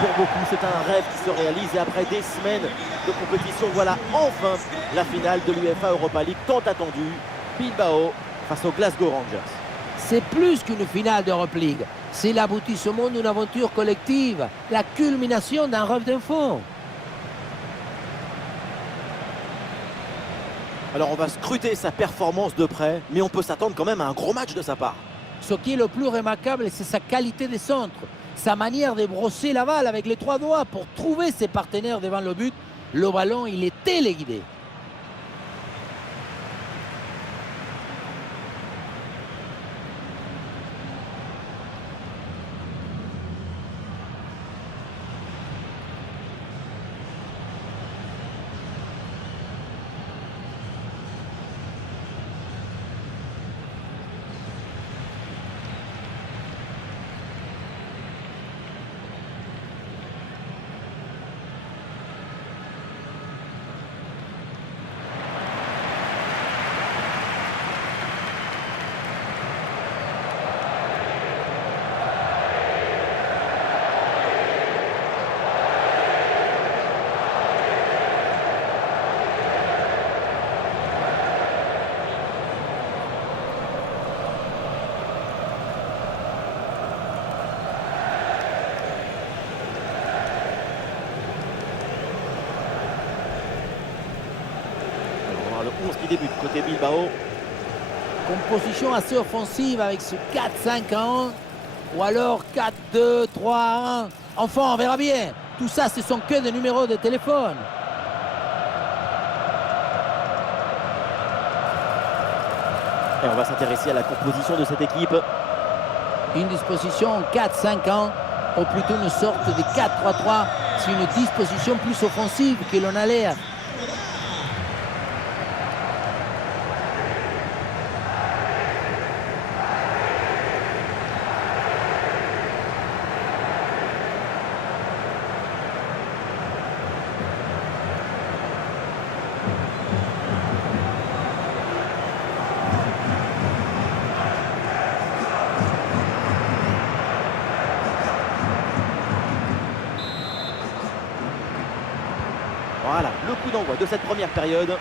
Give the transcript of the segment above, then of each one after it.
Pour beaucoup, c'est un rêve qui se réalise et après des semaines de compétition, voilà enfin la finale de l'UEFA Europa League tant attendue. Bilbao face aux Glasgow Rangers. C'est plus qu'une finale d'Europe League. C'est l'aboutissement d'une aventure collective, la culmination d'un rêve d'enfant. Alors on va scruter sa performance de près, mais on peut s'attendre quand même à un gros match de sa part. Ce qui est le plus remarquable, c'est sa qualité de centre, sa manière de brosser la balle avec les trois doigts pour trouver ses partenaires devant le but. Le ballon, il est téléguidé. Le 11 qui débute côté Bilbao. Composition assez offensive avec ce 4-5-1 ou alors 4-2-3-1. Enfin, on verra bien. Tout ça, ce sont que des numéros de téléphone. Et on va s'intéresser à la composition de cette équipe. Une disposition 4-5-1 ou plutôt une sorte de 4-3-3. C'est une disposition plus offensive que l'on a l'air. Voilà, le coup d'envoi de cette première période.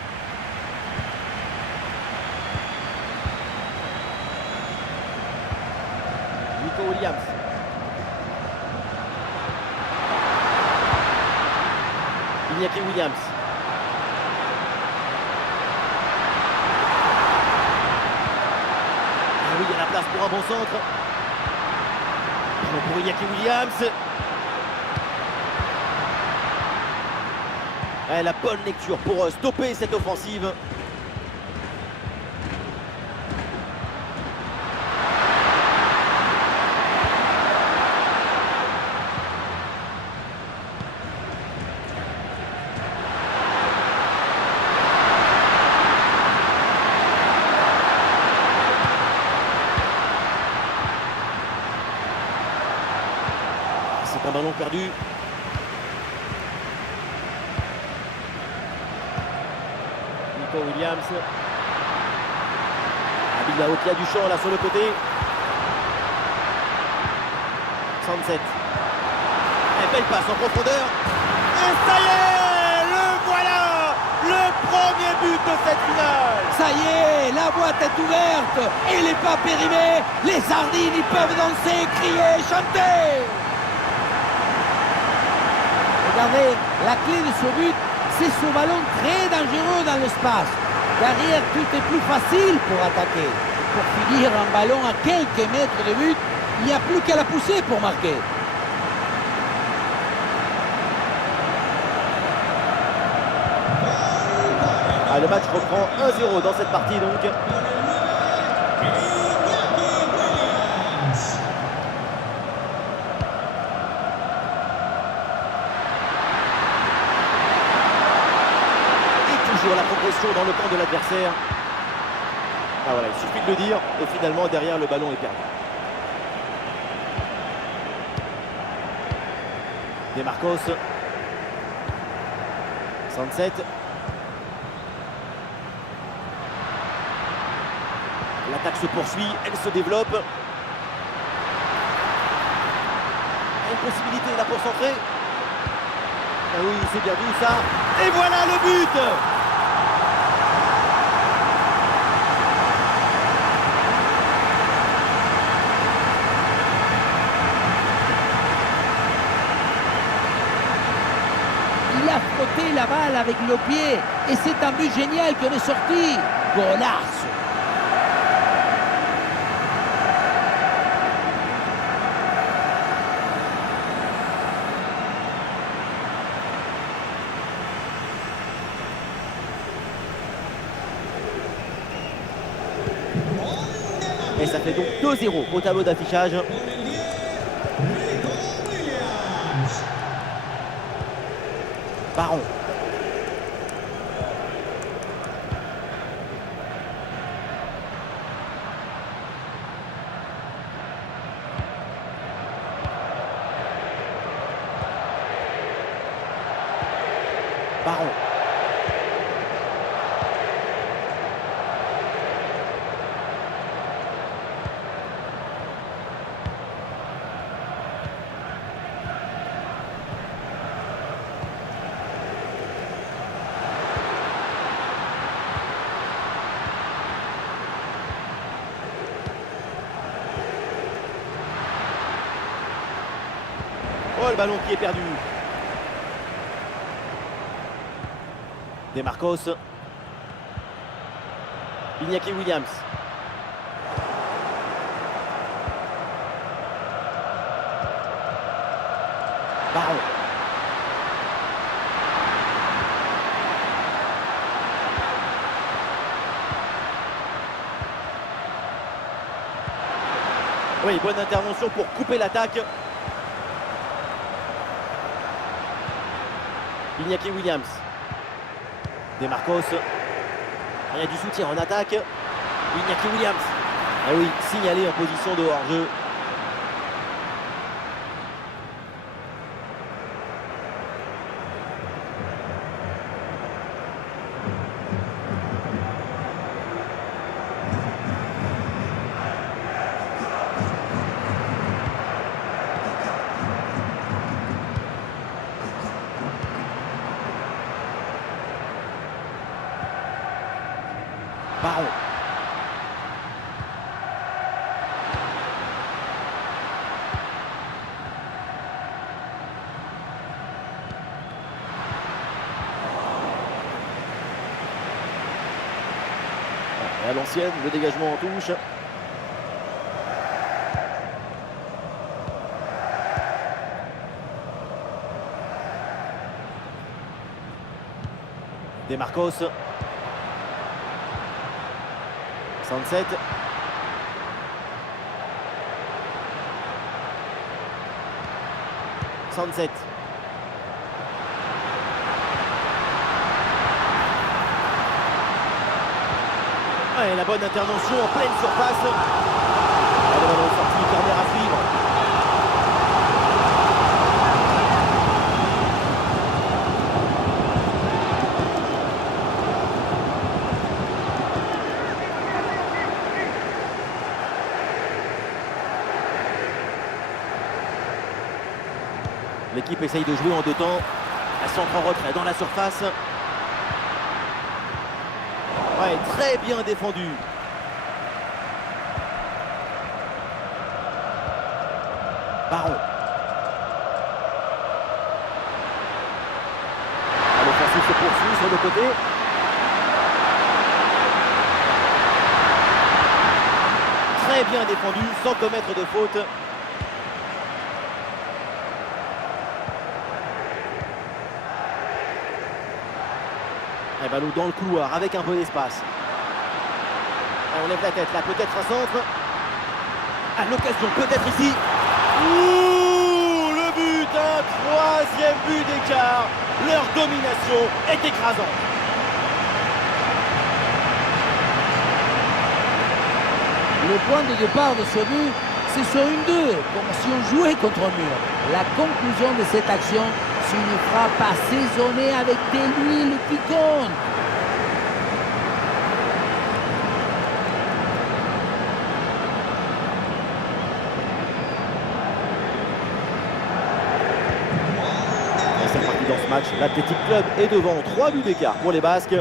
Nico Williams. Iñaki Williams. Ah oui, il y a la place pour un bon centre. Pour Iñaki Williams. La bonne lecture pour stopper cette offensive. C'est un ballon perdu. Williams. Bilbao qui a du champ là sur le côté. Sunset. Et belle passe en profondeur. Et ça y est, le voilà, le premier but de cette finale. Ça y est, la boîte est ouverte et les pas périmés. Les sardines, ils peuvent danser, crier, chanter. Regardez, la clé de ce but, c'est ce ballon très dangereux dans l'espace. Derrière, tout est plus facile pour attaquer. Pour finir un ballon à quelques mètres de but, il n'y a plus qu'à la pousser pour marquer. Le match reprend 1-0 dans cette partie donc. Toujours la progression dans le camp de l'adversaire. Ah voilà, il suffit de le dire et finalement derrière le ballon est perdu. De Marcos. Sunset. L'attaque se poursuit, elle se développe. possibilité là pour centrer. Ah oui, c'est bien vu ça. Et voilà le but. Il a frotté la balle avec le pied et c'est un but génial qui en est sorti. Golazo. Et ça fait donc 2-0 au tableau d'affichage. Baron. Baron. Oh, le ballon qui est perdu. Des Marcos. Iñaki Williams. Baron. Oui, bonne intervention pour couper l'attaque. Iñaki Williams. Des Marcos. Il y a du soutien en attaque. Iñaki Williams. Ah oui, signalé en position de hors-jeu. Baron. Et à l'ancienne, le dégagement en touche. Des Marcos. Sunset. Sunset. Ouais, la bonne intervention en pleine surface. Le ballon est sorti, corner à suivre. L'équipe essaye de jouer en deux temps. Elle centre en retrait dans la surface. Ouais, très bien défendu. Baron. L'offensive se poursuit sur le côté. Très bien défendu, sans commettre de faute. Et ballon dans le couloir avec un peu d'espace. On lève la tête là, peut-être un centre. À l'occasion, peut-être ici. Ouh, le but, un troisième but d'écart. Leur domination est écrasante. Le point de départ de ce but, c'est sur une 2, comme si on jouait contre un mur. La conclusion de cette action, c'est une frappe assaisonnée avec de l'huile qui compte. dans ce match. L'Athletic Club est devant 3 buts d'écart pour les Basques.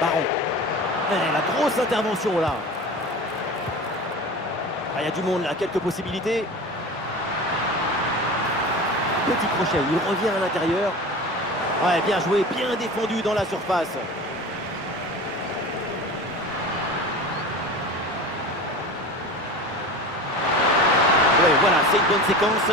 Baron. La grosse intervention là. Il y a du monde là, quelques possibilités. Petit crochet, il revient à l'intérieur. Ouais, bien joué, bien défendu dans la surface. Ouais, voilà, c'est une bonne séquence.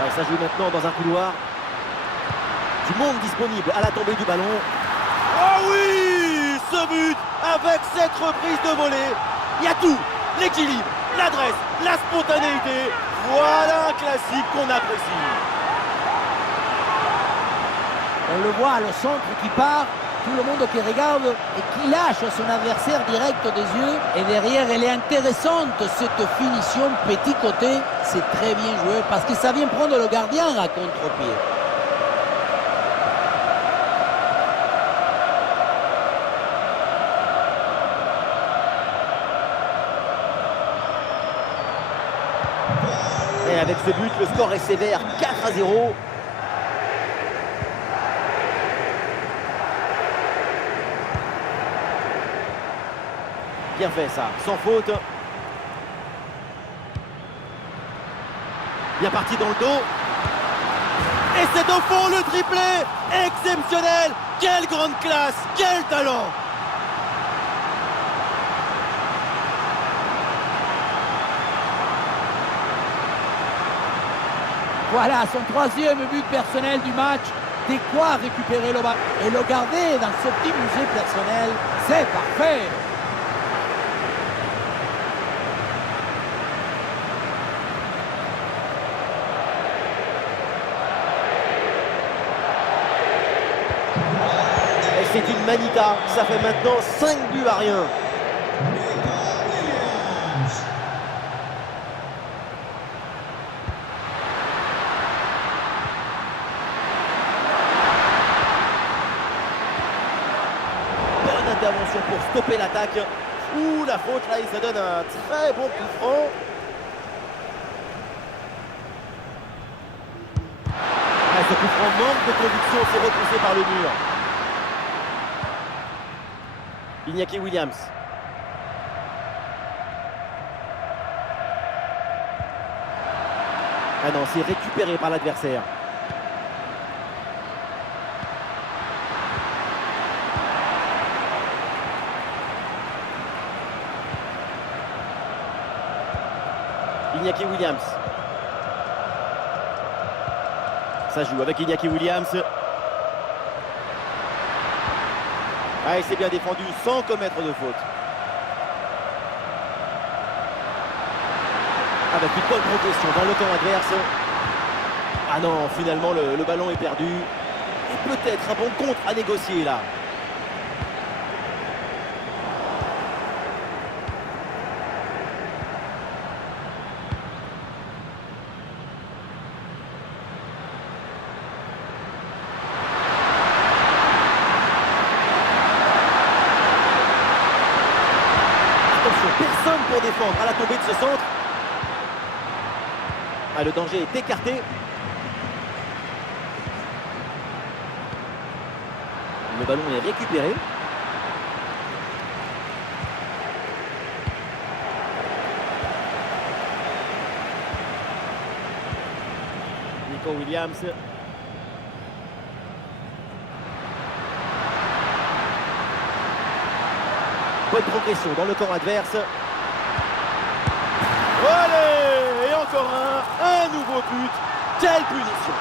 Ouais, ça joue maintenant dans un couloir. Du monde disponible à la tombée du ballon. Oh oui, ce but avec cette reprise de volée. Il y a tout, l'équilibre, l'adresse, la spontanéité. Voilà un classique qu'on apprécie. On le voit, le centre qui part, tout le monde qui regarde et qui lâche son adversaire direct des yeux. Et derrière, elle est intéressante, cette finition petit côté. C'est très bien joué parce que ça vient prendre le gardien à contre-pied. Et avec ce but, le score est sévère, 4-0. Bien fait ça, sans faute. Bien parti dans le dos. Et c'est au fond le triplé. Exceptionnel. Quelle grande classe, quel talent. Voilà son troisième but personnel du match. De quoi récupérer le ballon et le garder dans ce petit musée personnel. C'est parfait. Et c'est une manita. Ça fait maintenant 5 buts à rien. Intervention pour stopper l'attaque. Ouh, la faute là, il se donne un très bon coup franc. Ah, ce coup franc manque de conviction, c'est repoussé par le mur. Iñaki Williams. Ah non, c'est récupéré par l'adversaire. Iñaki Williams. Ça joue avec Iñaki Williams. Ah, il s'est bien défendu sans commettre de faute. Avec une bonne progression dans le camp adverse. Ah non, finalement le ballon est perdu. Et peut-être un bon contre à négocier là. Personne pour défendre à la tombée de ce centre. Ah, le danger est écarté. Le ballon est récupéré. Nico Williams. Bonne progression dans le camp adverse. Allez, et encore un nouveau but. Quelle punition.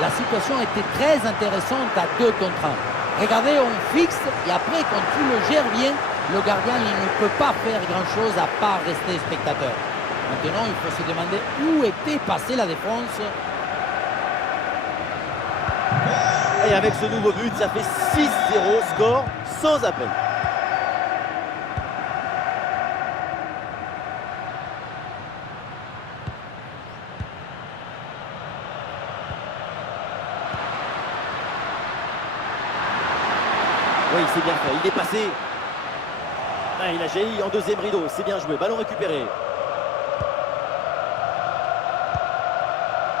La situation était très intéressante à 2 contre 1. Regardez, on fixe et après, quand tu le gères bien, le gardien il ne peut pas faire grand-chose à part rester spectateur. Maintenant, il faut se demander où était passée la défense. Et avec ce nouveau but, ça fait 6-0, score sans appel. Oui, c'est bien fait, il est passé. Ah, il a jailli en deuxième rideau, c'est bien joué, ballon récupéré.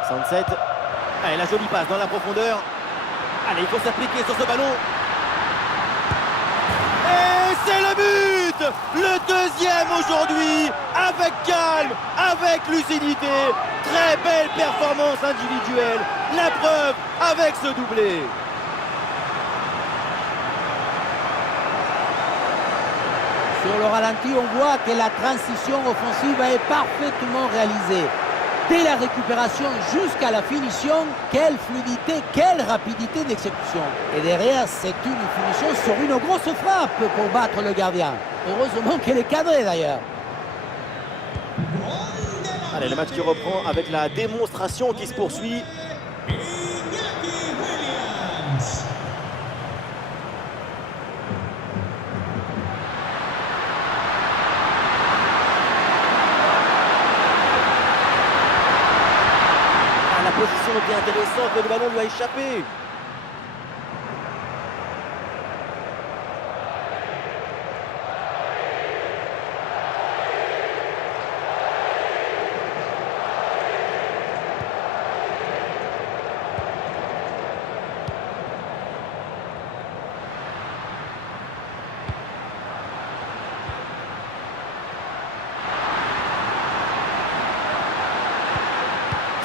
Sunset. Allez, la jolie passe dans la profondeur. Allez, il faut s'appliquer sur ce ballon. Et c'est le but! Le deuxième aujourd'hui, avec calme, avec lucidité. Très belle performance individuelle. La preuve avec ce doublé. Sur le ralenti, on voit que la transition offensive est parfaitement réalisée. Dès la récupération jusqu'à la finition, quelle fluidité, quelle rapidité d'exécution. Et derrière, c'est une finition sur une grosse frappe pour battre le gardien. Heureusement qu'elle est cadrée d'ailleurs. Allez, le match qui reprend avec la démonstration qui se poursuit. La position était intéressante, mais le ballon lui a échappé.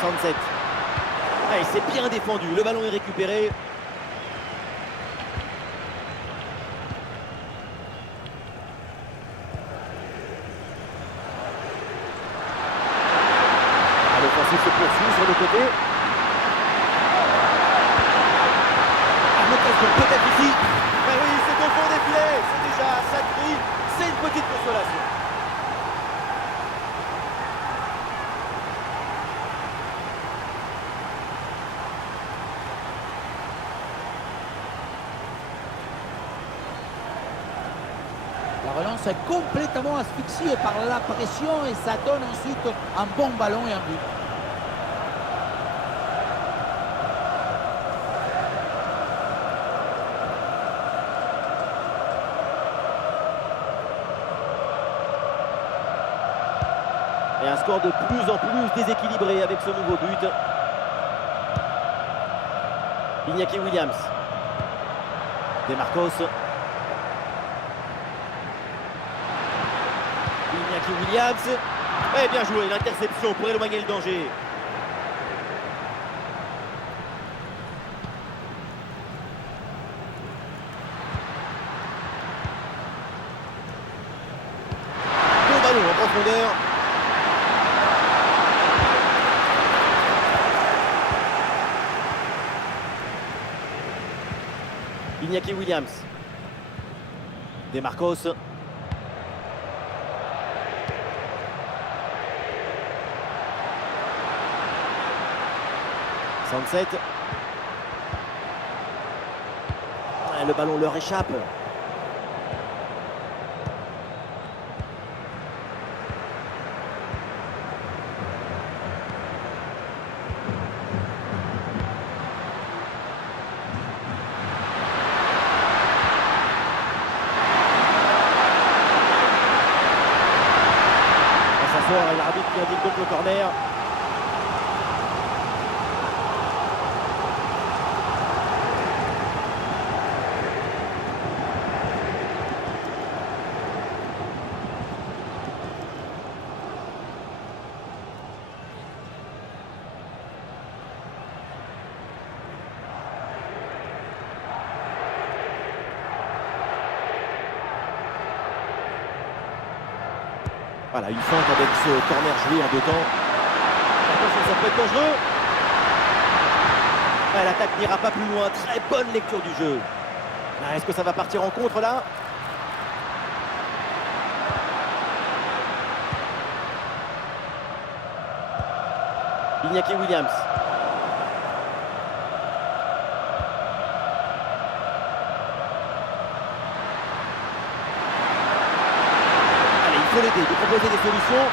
Sunset. Allez, c'est bien défendu, le ballon est récupéré. L'offensive se poursuit sur le côté. L'occasion peut-être ici. Ben oui, c'est au fond des filets, c'est déjà ça de prix, c'est une petite consolation. La relance est complètement asphyxiée par la pression et ça donne ensuite un bon ballon et un but. Et un score de plus en plus déséquilibré avec ce nouveau but. Iñaki Williams. Demarcos. Iñaki Williams. Et bien joué, l'interception pour éloigner le danger. Bon ballon en profondeur. Iñaki Williams. Demarcos. Sunset. Le ballon leur échappe. Ça sort et l'arbitre qui indique donc le corner. Voilà, une feinte avec ce corner joué en deux temps. Attention, ça peut être dangereux. L'attaque n'ira pas plus loin. Très bonne lecture du jeu. Est-ce que ça va partir en contre là? Iñaki Williams. Allez, il faut l'aider, de proposer des solutions.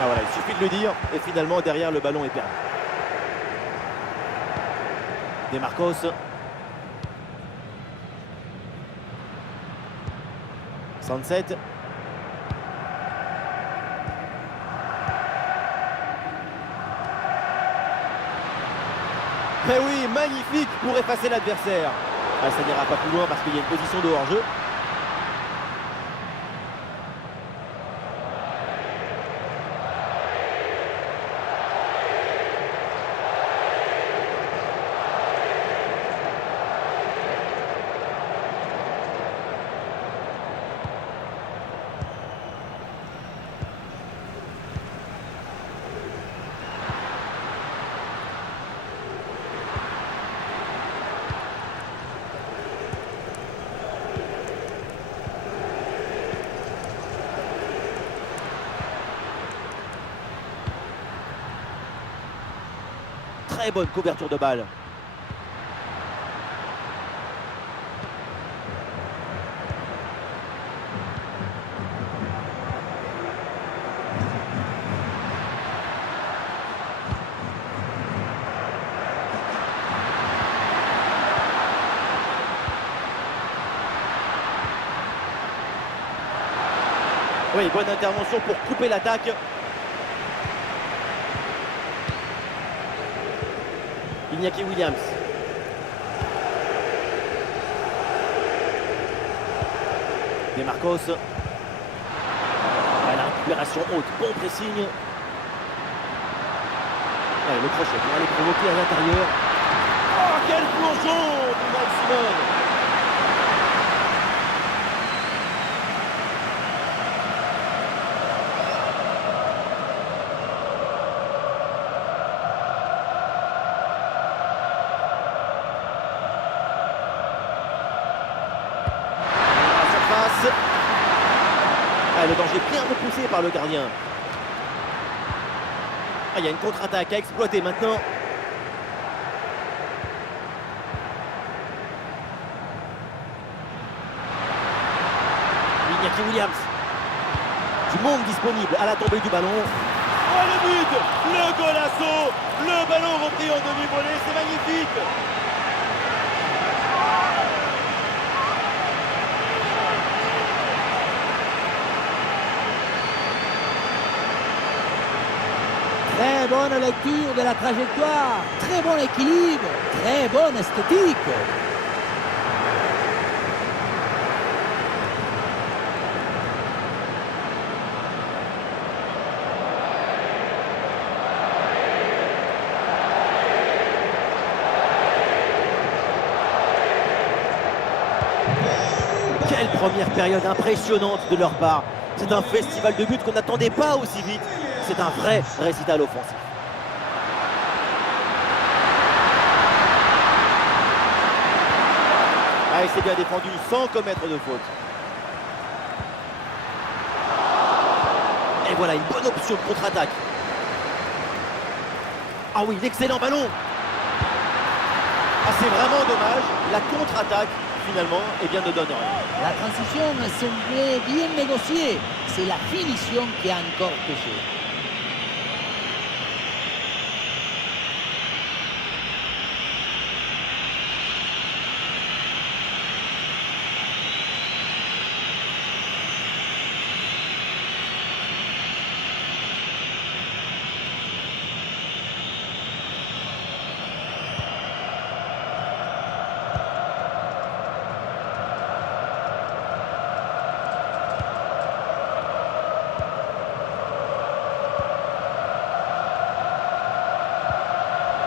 Ah voilà, il suffit de le dire. Et finalement, derrière, le ballon est perdu. De Marcos. Sunset. Mais oui, magnifique pour effacer l'adversaire. Ah, ça n'ira pas plus loin parce qu'il y a une position de hors-jeu. Très bonne couverture de balle. Oui, bonne intervention pour couper l'attaque. Iñaki Williams. De Marcos. La récupération haute, bon pressing. Allez, le crochet pour aller provoquer à l'intérieur. Oh, quel plongeon d'Unai Simon. Ah, le danger bien repoussé par le gardien. Ah, il y a une contre-attaque à exploiter maintenant. Iñaki Williams. Du monde disponible à la tombée du ballon. Oh, le but, le golasso, le ballon repris en demi-volée, c'est magnifique. Très bonne lecture de la trajectoire, très bon équilibre, très bonne esthétique. Quelle première période impressionnante de leur part. C'est un festival de buts qu'on n'attendait pas aussi vite. C'est un vrai récital offensif. Ah, il s'est bien défendu sans commettre de faute. Et voilà une bonne option de contre-attaque. Ah oui, l'excellent ballon. Ah, c'est vraiment dommage. La contre-attaque, finalement, eh bien, ne donne rien. La transition semblait bien négociée. C'est la finition qui a encore péché.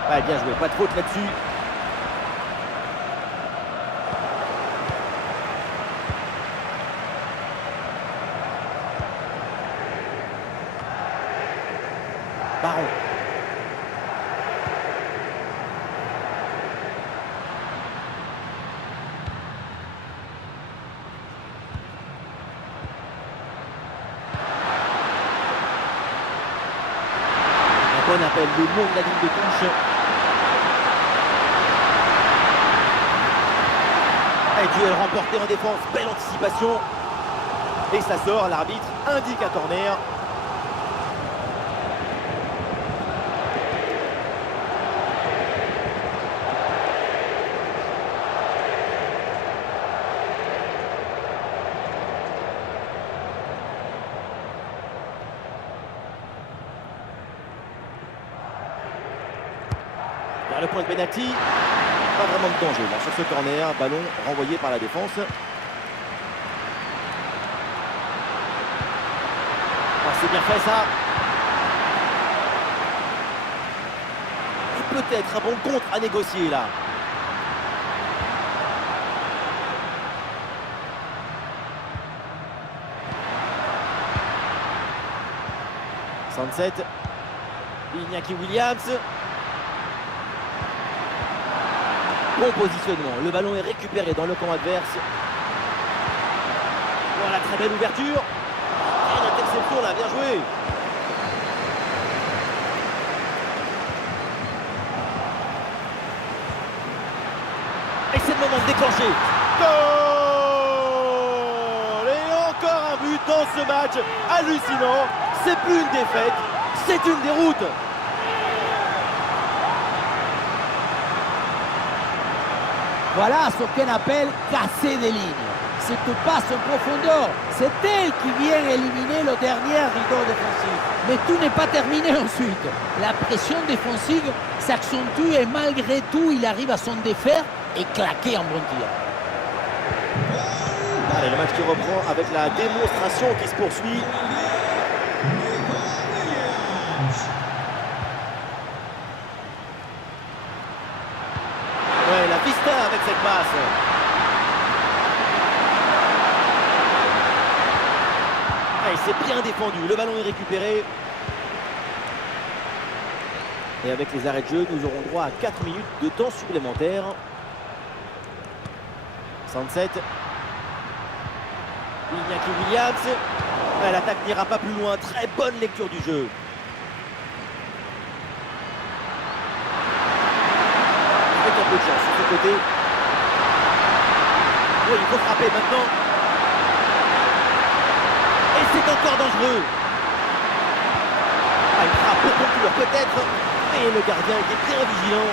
Ouais, bien joué, pas de faute là-dessus. Baron. Bon appel le long de la ligne de touche. Et duel remporté en défense, belle anticipation. Et ça sort, l'arbitre indique un corner. Vers le point de pénalty. Pas vraiment de danger là sur ce corner, ballon renvoyé par la défense. Ah, c'est bien fait ça. Et peut-être un bon contre à négocier là. Sunset. Iñaki Williams. Bon positionnement, le ballon est récupéré dans le camp adverse. Voilà, très belle ouverture. Et une interception là, bien joué. Et c'est le moment de déclencher. Goal! Et encore un but dans ce match hallucinant. C'est plus une défaite, c'est une déroute. Voilà ce qu'on appelle casser des lignes. Cette passe en profondeur, c'est elle qui vient éliminer le dernier rideau défensif. Mais tout n'est pas terminé ensuite. La pression défensive s'accentue et malgré tout, il arrive à s'en défaire et claquer un bon tir. Allez, le match qui reprend avec la démonstration qui se poursuit. Ouais, la vista avec cette passe. Ah, il s'est bien défendu, le ballon est récupéré. Et avec les arrêts de jeu, nous aurons droit à 4 minutes de temps supplémentaire. Sunset. Iñaki Williams. Ah, l'attaque n'ira pas plus loin, très bonne lecture du jeu. Un peu de chance sur ce côté. Oui, il faut frapper maintenant. Et c'est encore dangereux. Ah, il frappe pour conclure peut-être. Et le gardien était bien vigilant.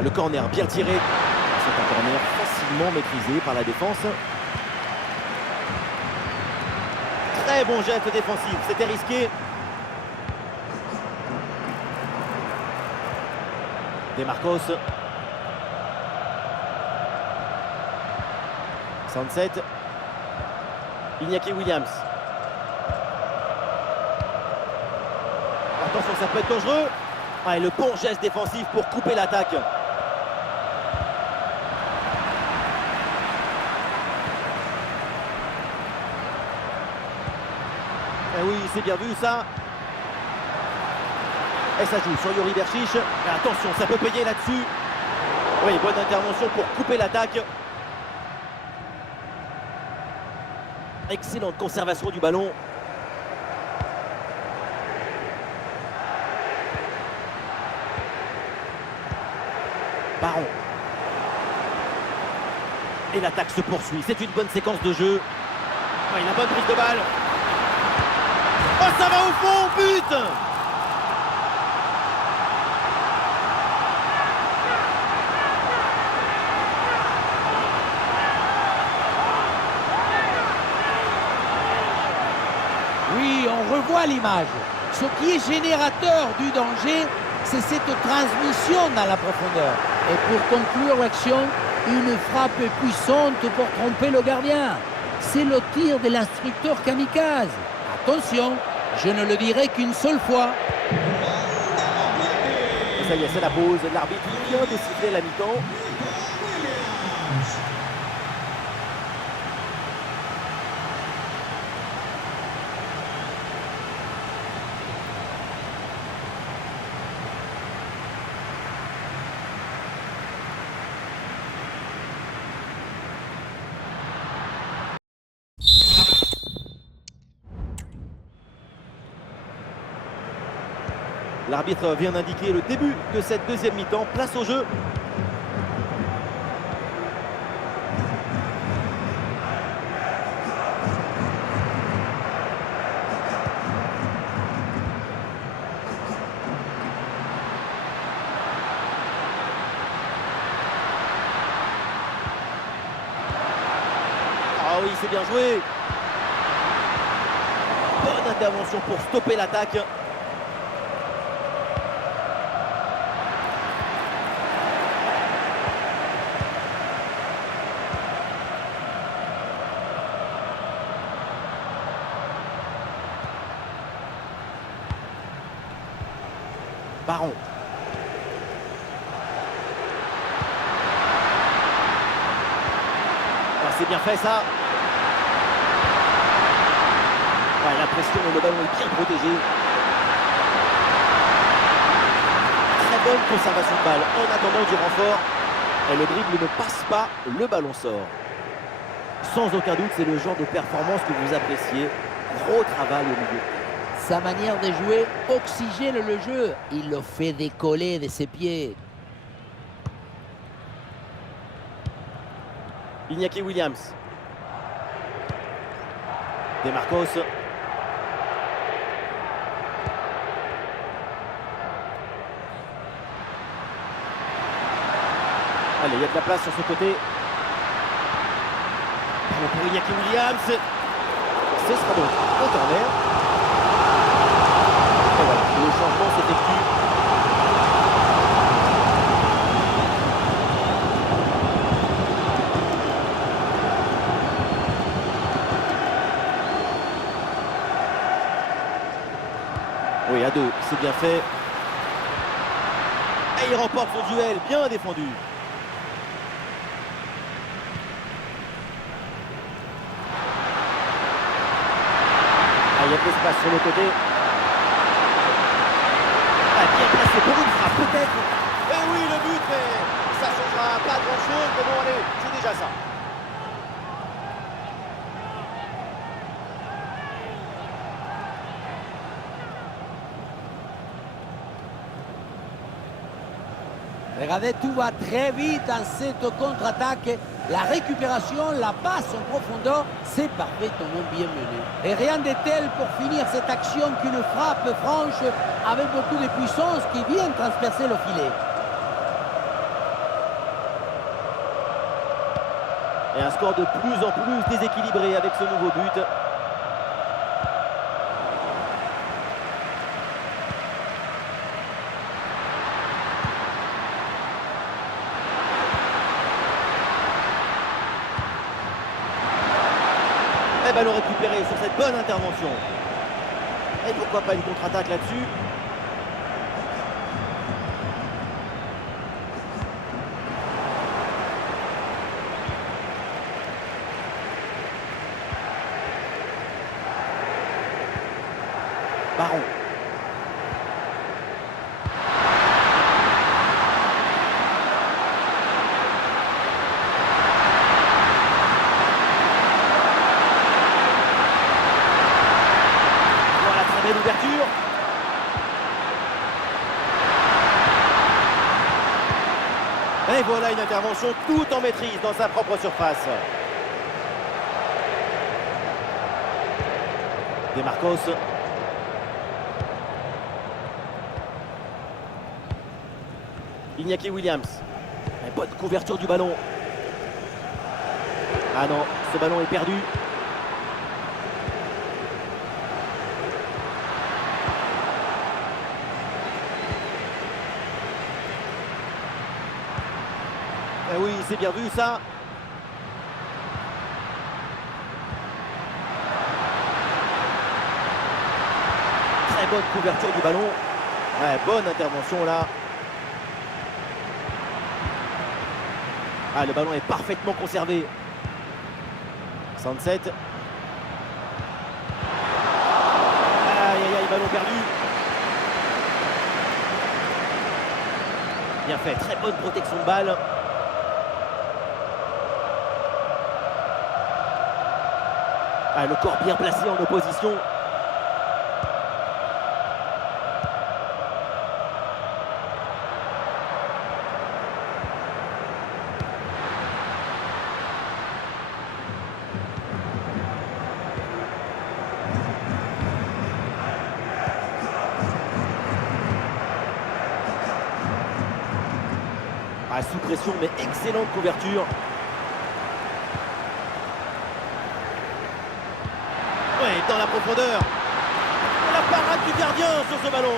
Le corner bien tiré. C'est un corner facilement maîtrisé par la défense. Très bon geste défensif, c'était risqué. Demarcos. Sunset. Iñaki Williams. Attention, ça peut être dangereux. Ah, et le bon geste défensif pour couper l'attaque. Eh oui, c'est bien vu ça. Et ça joue sur Yuri Berchiche. Mais attention, ça peut payer là-dessus. Oui, bonne intervention pour couper l'attaque. Excellente conservation du ballon. Baron. Et l'attaque se poursuit. C'est une bonne séquence de jeu. Ah, il a bonne prise de balle. Oh, ça va au fond, but! Oui, on revoit l'image. Ce qui est générateur du danger, c'est cette transmission dans la profondeur. Et pour conclure l'action, une frappe puissante pour tromper le gardien. C'est le tir de l'instructeur kamikaze. Attention, je ne le dirai qu'une seule fois. Et ça y est, c'est la pause. L'arbitre vient de siffler la mi-temps. L'arbitre vient d'indiquer le début de cette deuxième mi-temps. Place au jeu. Ah oui, c'est bien joué. Bonne intervention pour stopper l'attaque. Baron. Ah, c'est bien fait ça. Ouais, la pression, le ballon est bien protégé. Très bonne conservation de balle en attendant du renfort. Et le dribble ne passe pas, le ballon sort. Sans aucun doute, c'est le genre de performance que vous appréciez. Gros travail au milieu. Sa manière de jouer oxygène le jeu. Il le fait décoller de ses pieds. Iñaki Williams. De Marcos. Allez, il y a de la place sur ce côté. Pour Iñaki Williams. Ce sera donc un corner. Et voilà, le changement s'effectue. Oui, à 2, c'est bien fait. Et il remporte son duel, bien défendu. Ah, il y a de l'espace sur le côté. Ah, bien placé pour une frappe, peut-être. Et oui, le but, mais ça ne changera pas grand-chose. Mais bon, allez, c'est déjà ça. Regardez, tout va très vite dans cette contre-attaque. La récupération, la passe en profondeur, c'est parfaitement bien mené. Et rien de tel pour finir cette action qu'une frappe franche avec beaucoup de puissance qui vient transpercer le filet. Et un score de plus en plus déséquilibré avec ce nouveau but. Et ballon récupéré sur cette bonne intervention. Et pourquoi pas une contre-attaque là-dessus. Baron. Voilà, très belle ouverture. Et voilà une intervention tout en maîtrise dans sa propre surface. De Marcos. Iñaki Williams. Une bonne couverture du ballon. Ah non, ce ballon est perdu. Eh oui, c'est bien vu ça. Très bonne couverture du ballon. Ouais, bonne intervention là. Ah, le ballon est parfaitement conservé. Sunset. Aïe, aïe, aïe, ballon perdu. Bien fait, très bonne protection de balle. Ah, le corps bien placé en opposition. Ah, sous pression, mais excellente couverture. Ouais, dans la profondeur. La parade du gardien sur ce ballon.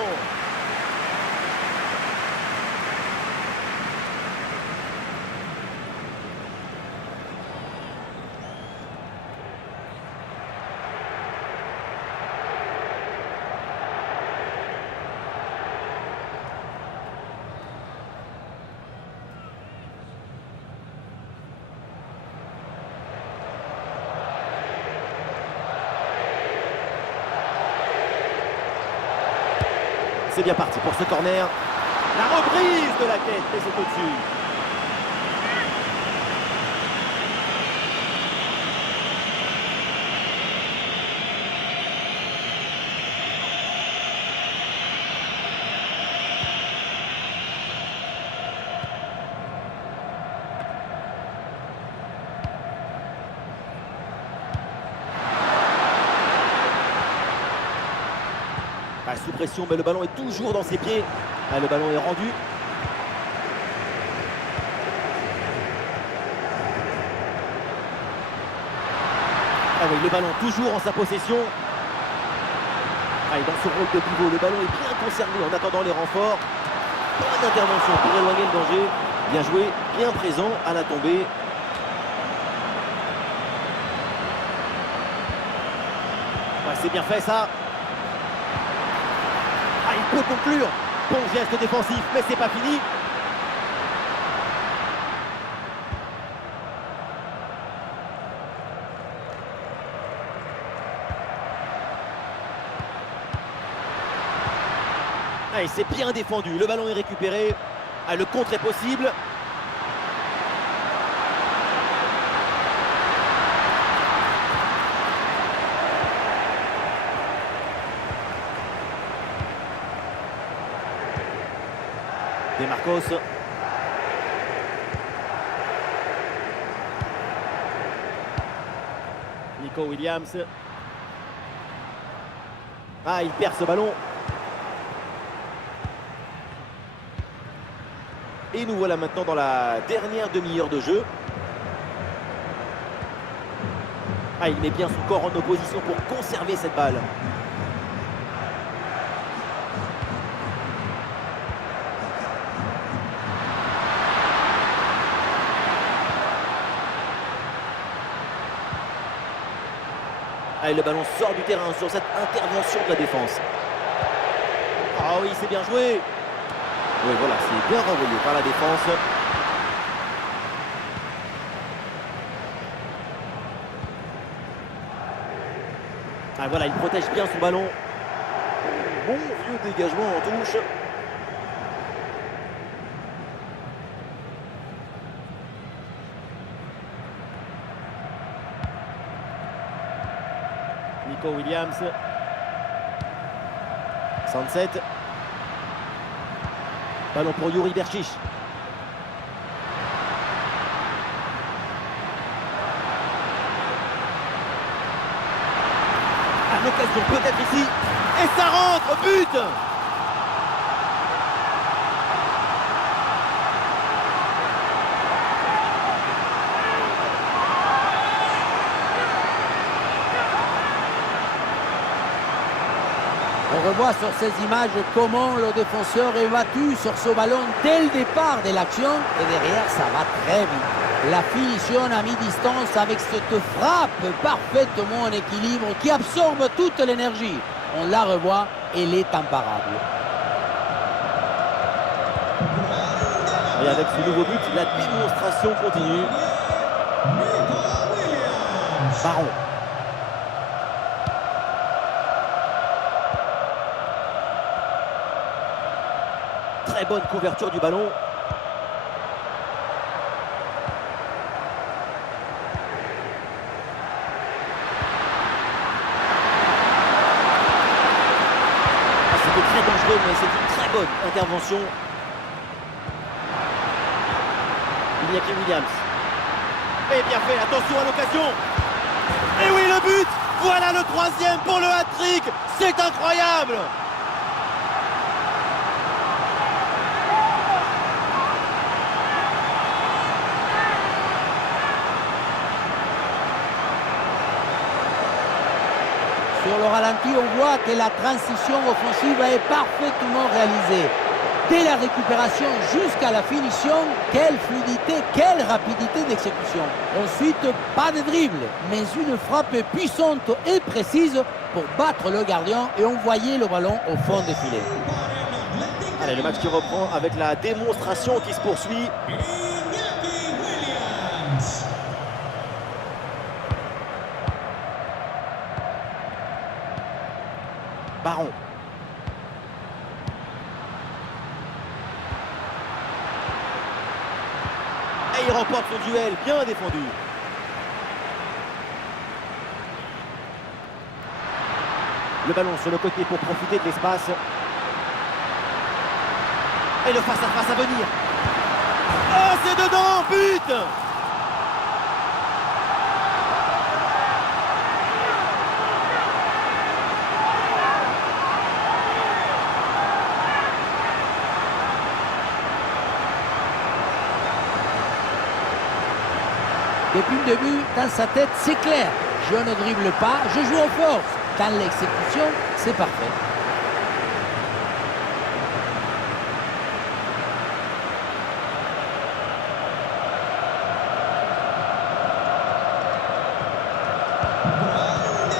C'est bien parti pour ce corner. La reprise de la tête, mais c'est au-dessus. Ah, sous pression, mais le ballon est toujours dans ses pieds. Ah, le ballon est rendu. Ah oui, le ballon toujours en sa possession. Ah, et dans ce rôle de pivot, le ballon est bien conservé en attendant les renforts. Bonne intervention pour éloigner le danger. Bien joué, bien présent à la tombée. Ah, c'est bien fait ça. Ah, il peut conclure. Bon geste défensif, mais c'est pas fini. Ah, et c'est bien défendu. Le ballon est récupéré. Ah, le contre est possible. De Marcos. Nico Williams. Ah, il perd ce ballon. Et nous voilà maintenant dans la dernière demi-heure de jeu. Ah, il met bien son corps en opposition pour conserver cette balle. Ah, et le ballon sort du terrain sur cette intervention de la défense. Ah oui, c'est bien joué. Oui, voilà, c'est bien renvoyé par la défense. Ah voilà, il protège bien son ballon. Bon vieux dégagement en touche. Nico Williams. Sunset. Ballon pour Yuri Berchiche. Ah, l'occasion peut-être ici. Et ça rentre, but! On revoit sur ces images comment le défenseur est battu sur ce ballon dès le départ de l'action. Et derrière, ça va très vite. La finition à mi-distance avec cette frappe parfaitement en équilibre qui absorbe toute l'énergie. On la revoit, elle est imparable. Et avec ce nouveau but, la démonstration continue. Baron. Très bonne couverture du ballon. C'était très dangereux, mais c'est une très bonne intervention. Iñaki Williams. Et bien fait, attention à l'occasion. Et oui, le but. Voilà le troisième pour le hat-trick. C'est incroyable. le ralenti, on voit que la transition offensive est parfaitement réalisée. Dès la récupération jusqu'à la finition, quelle fluidité, quelle rapidité d'exécution. Ensuite, pas de dribble, mais une frappe puissante et précise pour battre le gardien et envoyer le ballon au fond des filets. Allez, le match qui reprend avec la démonstration qui se poursuit. Baron. Et il remporte ce duel, bien défendu. Le ballon sur le côté pour profiter de l'espace. Et le face-à-face à venir. Oh, c'est dedans, but! Depuis le début, dans sa tête, c'est clair. Je ne dribble pas, je joue en force. Dans l'exécution, c'est parfait.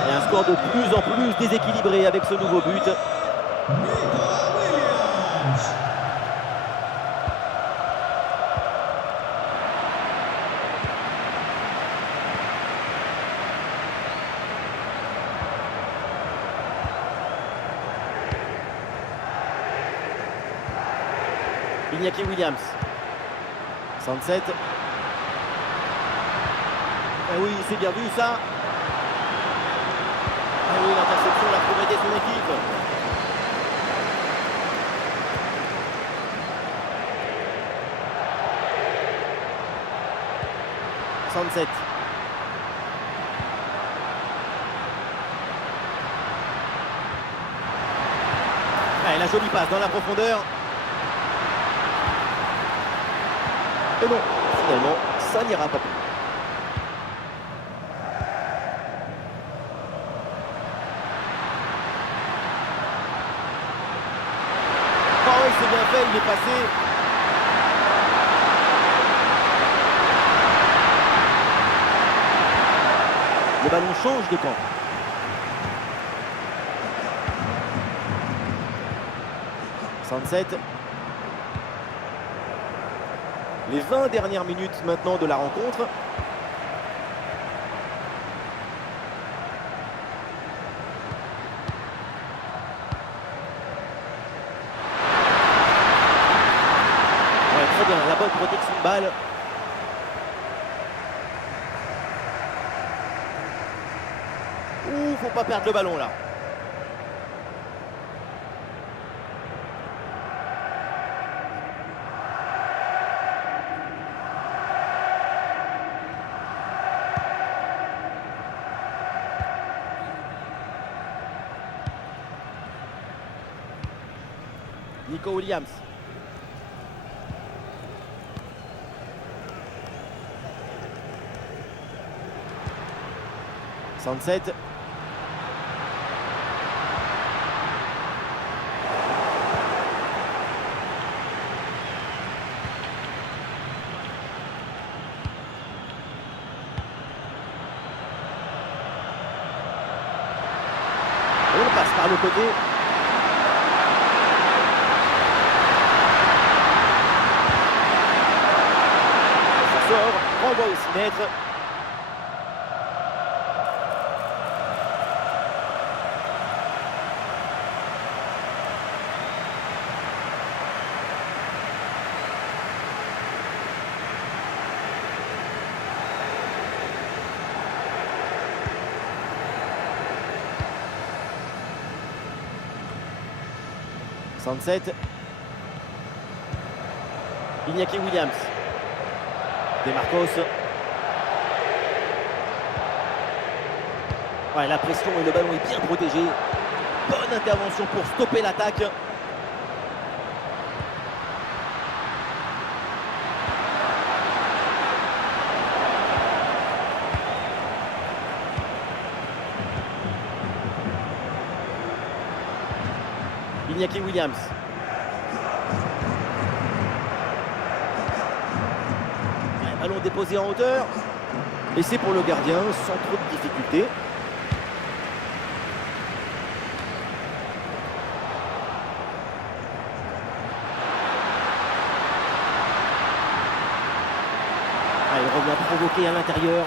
Et un score de plus en plus déséquilibré avec ce nouveau but. Iñaki Williams. 67. Ah oui, c'est bien vu ça. Ah oui, l'interception l'a progressé son équipe. Sunset. Ah, et la jolie passe dans la profondeur. Et non, finalement, ça n'ira pas plus. Oh oui, c'est bien fait, il est passé. Le ballon change de camp. Sunset. Les 20 dernières minutes maintenant de la rencontre. Ouais, très bien, la bonne protection de balle. Ouh, faut pas perdre le ballon là. Nico Williams. Sunset. On passe par le côté. Renvoi au 6 mètres. Sunset. Iñaki Williams. De Marcos. Ouais, la pression et le ballon est bien protégé. Bonne intervention pour stopper l'attaque. Iñaki Williams. Un ballon déposé en hauteur. Et c'est pour le gardien sans trop de difficultés. Il revient provoquer à l'intérieur.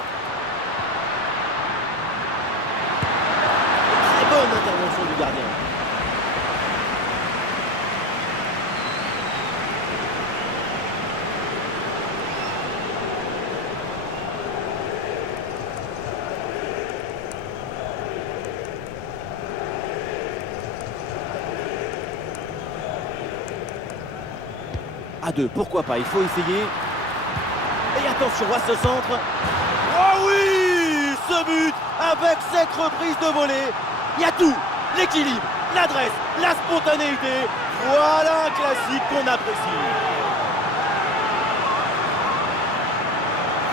Très bonne intervention du gardien. À 2, pourquoi pas, il faut essayer. Et attention à ce centre. Oh oui, ce but avec cette reprise de volée. Il y a tout, l'équilibre, l'adresse, la spontanéité. Voilà un classique qu'on apprécie.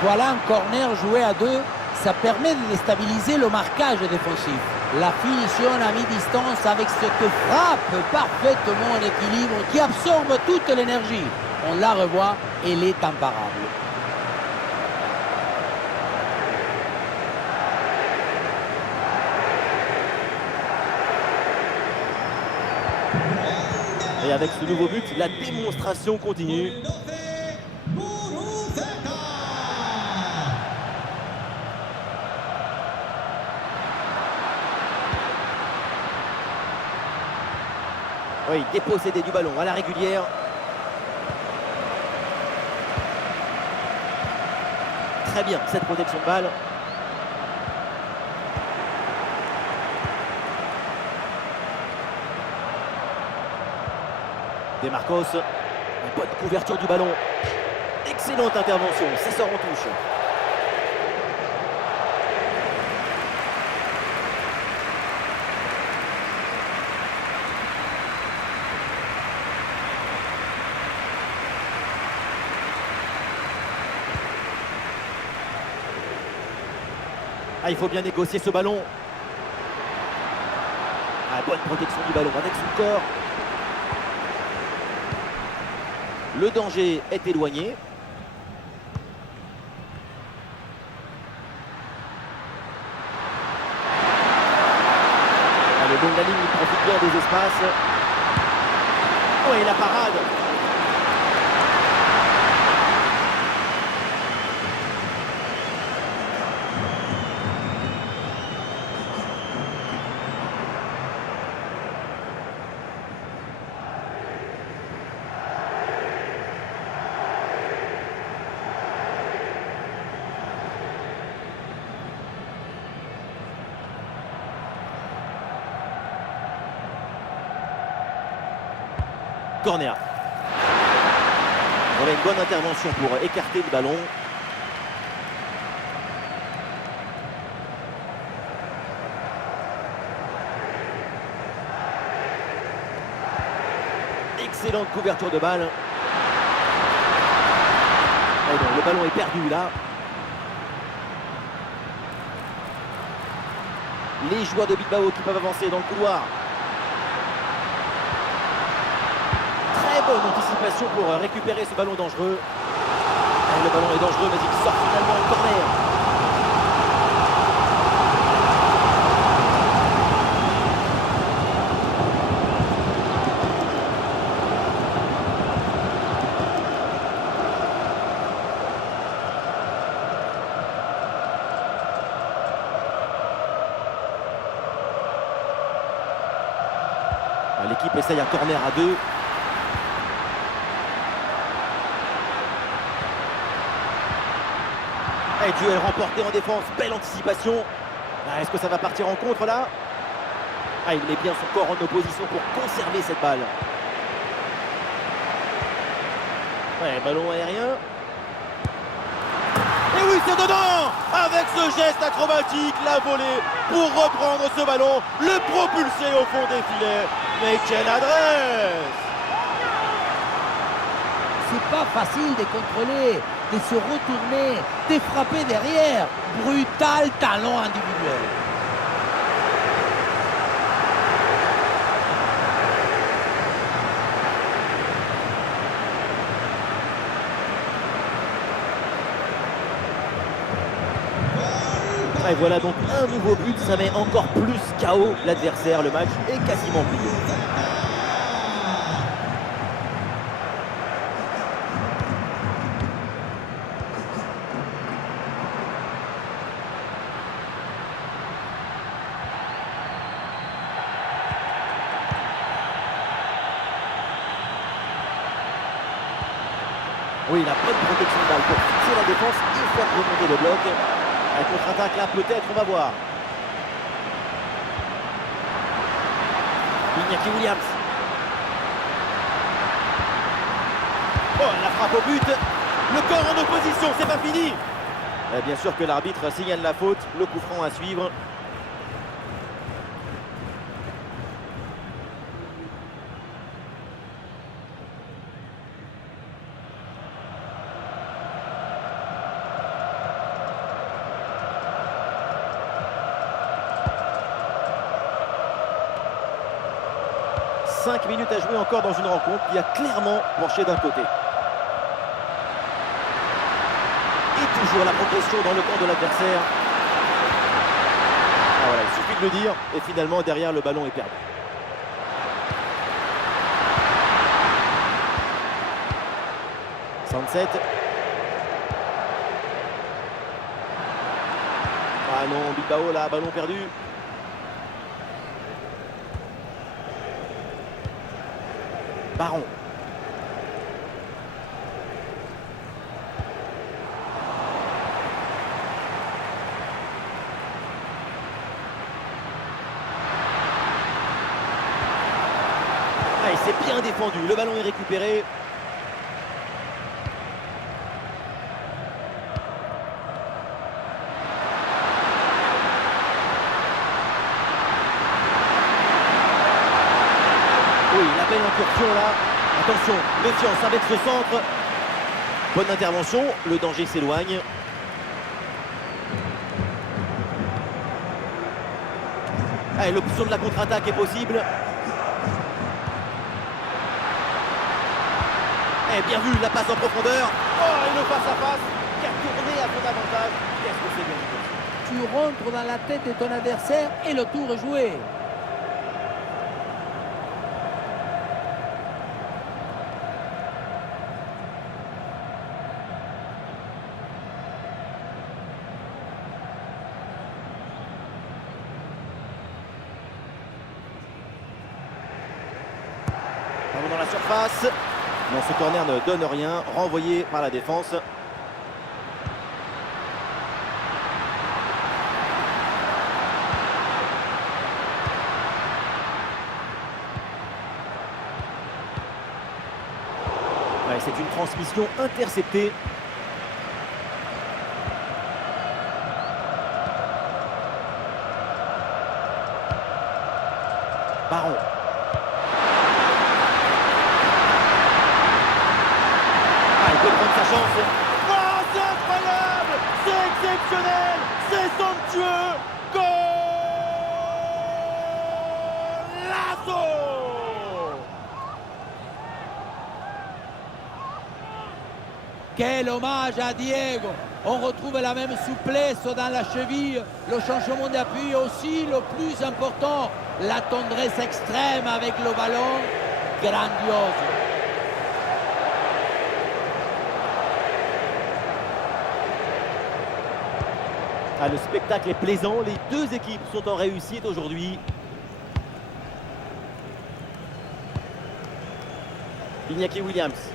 Voilà un corner joué à 2. Ça permet de déstabiliser le marquage défensif. La finition à mi-distance avec cette frappe parfaitement en équilibre qui absorbe toute l'énergie. On la revoit, elle est imparable. Et avec ce nouveau but, la démonstration continue. Oui, dépossédé du ballon à la régulière. Très bien, cette protection de balle. De Marcos, une bonne couverture du ballon. Excellente intervention, ça sort en touche. Ah, il faut bien négocier ce ballon. Ah, bonne protection du ballon avec son corps. Le danger est éloigné. Ah, le long de la ligne, il profite bien des espaces. Oh, et la parade. Corner. On a une bonne intervention pour écarter le ballon. Excellente couverture de balle. Et donc, le ballon est perdu là. Les joueurs de Bilbao qui peuvent avancer dans le couloir. Bonne anticipation pour récupérer ce ballon dangereux. Et le ballon est dangereux, mais il sort finalement en corner. L'équipe essaye un corner à 2. Et duel remporté en défense, belle anticipation. Est-ce que ça va partir en contre là? Il met bien son corps en opposition pour conserver cette balle. Ballon aérien. Et oui, c'est dedans! Avec ce geste acrobatique, la volée pour reprendre ce ballon, le propulser au fond des filets. Mais quelle adresse! C'est pas facile de contrôler, de se retourner, de frapper derrière. Brutal talent individuel. Et voilà donc un nouveau but, ça met encore plus KO l'adversaire. Le match est quasiment plié. Oui, la bonne protection de balle pour fixer la défense et faire remonter le bloc. Un contre-attaque là, peut-être, on va voir. Iñaki Williams. Oh, la frappe au but. Le corps en opposition, c'est pas fini. Bien sûr que l'arbitre signale la faute. Le coup franc à suivre. « 5 minutes à jouer encore dans une rencontre qui a clairement penché d'un côté. Et toujours la progression dans le camp de l'adversaire. Ah voilà, il suffit de le dire. Et finalement, derrière, le ballon est perdu. Sunset. Ah non, Bilbao là, ballon perdu. Baron. Ah, il s'est bien défendu. Le ballon est récupéré. Oui, la belle incursion là. Attention, méfiance avec ce centre. Bonne intervention, le danger s'éloigne. Allez, l'option de la contre-attaque est possible. Et bien vu, la passe en profondeur. Oh, et le face-à-face qui a tourné à son avantage. Qu'est-ce que c'est bien joué. Tu rentres dans la tête de ton adversaire et le tour est joué. Dans la surface. Non, ce corner ne donne rien. Renvoyé par la défense. Ouais, c'est une transmission interceptée. Baron. Il peut prendre sa chance. Oh, c'est incroyable! C'est exceptionnel! C'est somptueux! Golazo! Quel hommage à Diego! On retrouve la même souplesse dans la cheville, le changement d'appui aussi, le plus important, la tendresse extrême avec le ballon, grandiose. Ah, le spectacle est plaisant, les deux équipes sont en réussite aujourd'hui. Iñaki Williams.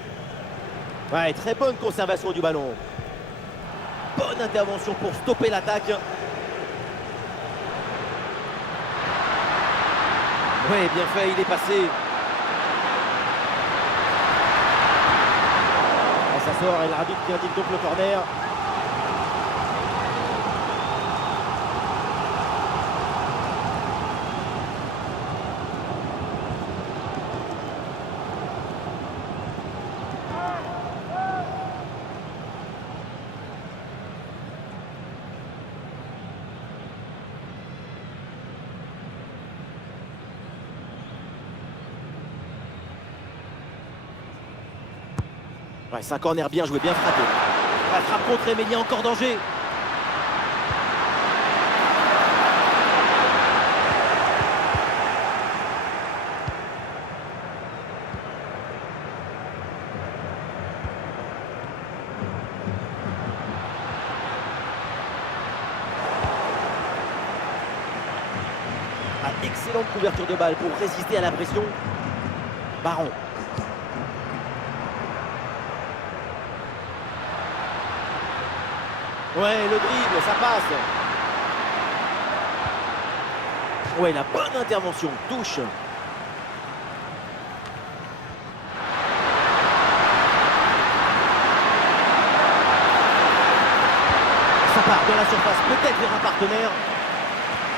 Ouais, très bonne conservation du ballon. Bonne intervention pour stopper l'attaque. Ouais, bien fait, il est passé. Et ça sort et l'arbitre qui indique donc le corner. Ouais, c'est un corner bien joué, bien frappé. La frappe contrée, mais il y a encore danger. excellente couverture de balle pour résister à la pression. Baron. Ouais, le dribble, ça passe. Ouais, la bonne intervention, touche. Ça part dans la surface, peut-être vers un partenaire.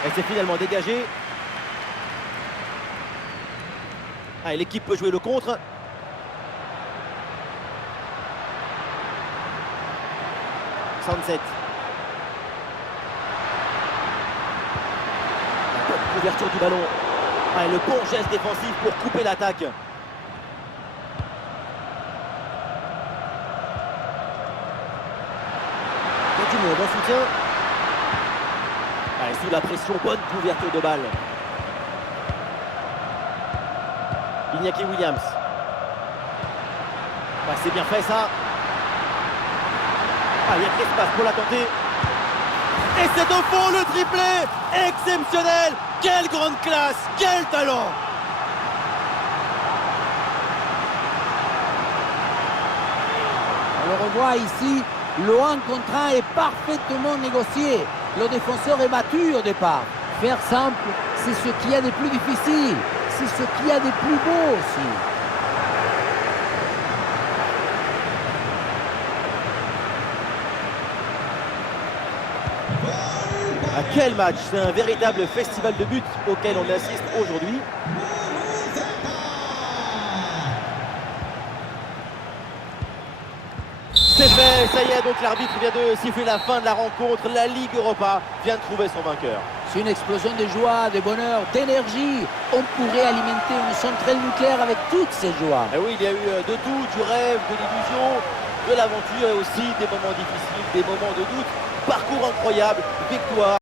Elle s'est finalement dégagée. Ah, l'équipe peut jouer le contre. Sunset. La bonne couverture du ballon. Ah, et le bon geste défensif pour couper l'attaque. Il y a du monde en soutien. Ah, et sous la pression, bonne couverture de balle. Iñaki Williams. Ah, c'est bien fait ça. Ah, il y a de l'espace pour la tenter. Et c'est au fond le triplé. Exceptionnel. Quelle grande classe. Quel talent. On le revoit ici, le 1 contre 1 est parfaitement négocié. Le défenseur est battu au départ. Faire simple, c'est ce qu'il y a de plus difficile. C'est ce qu'il y a de plus beau aussi. Ah, quel match. C'est un véritable festival de buts auquel on assiste aujourd'hui. C'est fait, ça y est, donc l'arbitre vient de siffler la fin de la rencontre. La Ligue Europa vient de trouver son vainqueur. C'est une explosion de joie, de bonheur, d'énergie. On pourrait alimenter une centrale nucléaire avec toutes ces joies. Et oui, il y a eu de tout, du rêve, de l'illusion, de l'aventure et aussi des moments difficiles, des moments de doute. Parcours incroyable, victoire.